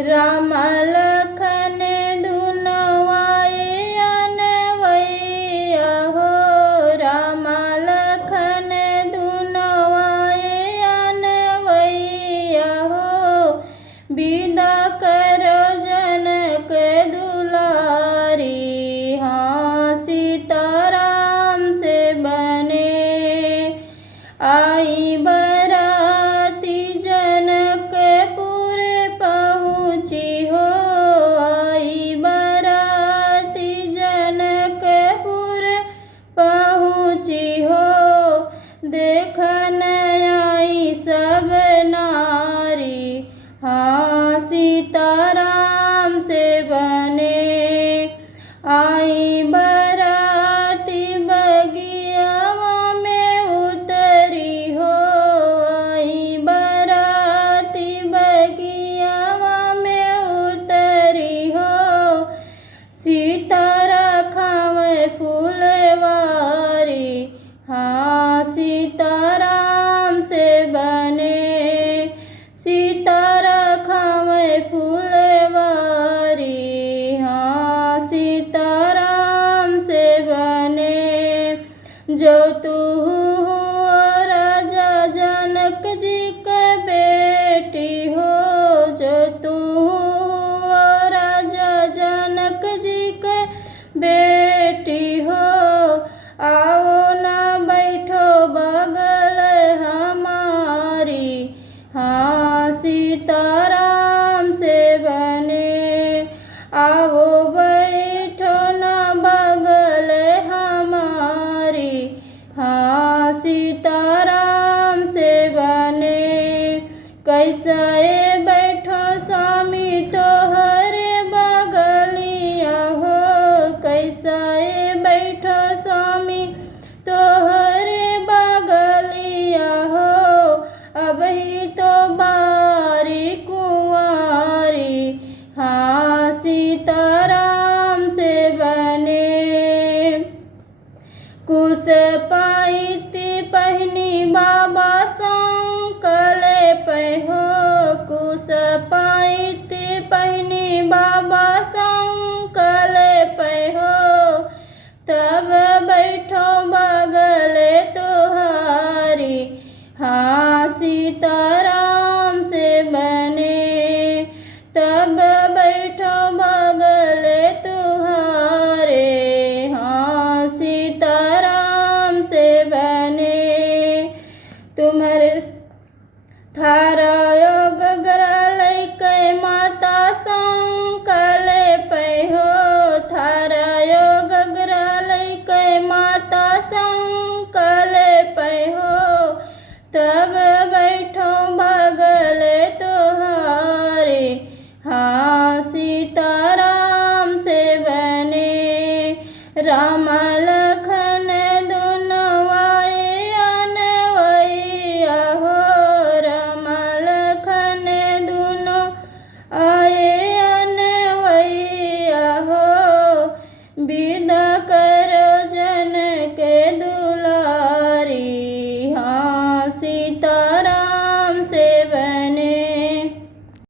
राम लखन दुनो आए अनवैया हो। राम लखन दुनो आए अनवैया हो। विदा करो जनक दुलारी, हाँ सीताराम से बने। आई बराती जनकपुर पहुँची हो। आई बराती जनकपुर पहुँची हो। देखन आई सब नारी, हाँ सीताराम से बने। आई बराती बगियावा में उतरी हो। आई बराती बगियावा में उतरी हो। सीता रखावे फूलवारी, हाँ सीताराम से बने। सीता रखावे फूलवारी, हाँ सीताराम से बने। जो तू राजा जनक जी के बेटी हो। जो तू राजा जनक जी के बेटी हो। आओ ना बैठो बगल हमारी, हाँ सीताराम से बने। आओ बैठो ना बगल हमारी, हाँ सीताराम से बने। कैसे बैठो स्वामी तोहरे बगलिया हो। कैसे बैठो स्वामी तोहरे बगलिया हो। अबही तो बारी कुंवारी, हाँ सीताराम से बने। कुश पाइती पहनी बाबा संकल पहो। कुश पाइती पहनी बाबा संकल पहो। तब बैठो बगल तुहारी, हाँ सीताराम से बने। तब बैठो बगल तुहारे, हाँ सीताराम से बने। तुम्हारे थारा योग ग्रह के माता संकल पहो। थारा योग ग्रह के माता संकल पहो। तब बैठो बगल तुहारे, हाँ सीताराम से बने। राम लखन दुनो आए अनवैया हो। राम लखन दुनो आए अनवैया हो।